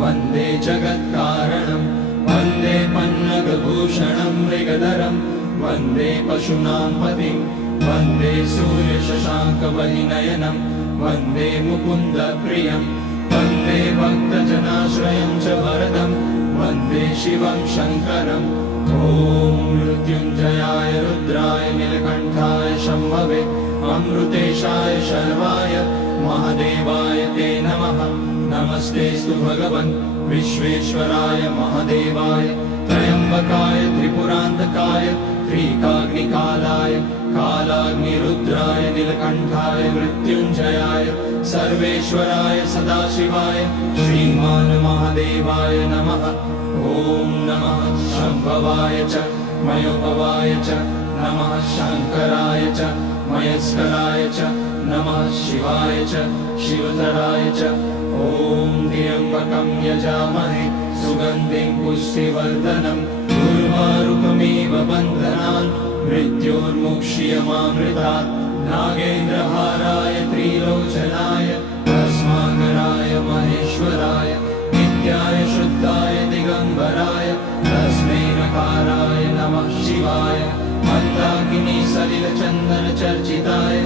वन्दे जगत्कारणं वन्दे पन्नगभूषणं मृगधरं वन्दे पशूनां पतिं वन्दे सूर्यशशाङ्कवहिनयनं वन्दे मुकुन्दप्रियं वन्दे भक्तजनाश्रयं च वरदं वन्दे शिवं शङ्करम् ॐ मृत्युञ्जयाय रुद्राय नीलकण्ठाय शम्भवे अमृतेशाय शर्वाय महादेवाय ते नमः नमस्तेऽस्तु भगवन् विश्वेश्वराय महादेवाय त्र्यम्बकाय त्रिपुरान्तकाय त्रिकाग्निकालाय कालाग्निरुद्राय नीलकण्ठाय मृत्युञ्जयाय सर्वेश्वराय सदाशिवाय श्रीमान् महादेवाय नमः। ॐ नमः। शम्भवाय च मयोपवाय च नमः। शङ्कराय च मयस्कराय च नमः शिवाय च शिवतराय च। ॐ त्र्यम्बकं यजामहे सुगन्धिं पुष्टिवर्धनम् उर्वारुकमेव बन्धनान् मृत्योर्मुक्ष्यमामृतात्। नागेन्द्रहाराय त्रिलोचनाय सलिलचन्दनचर्चिताय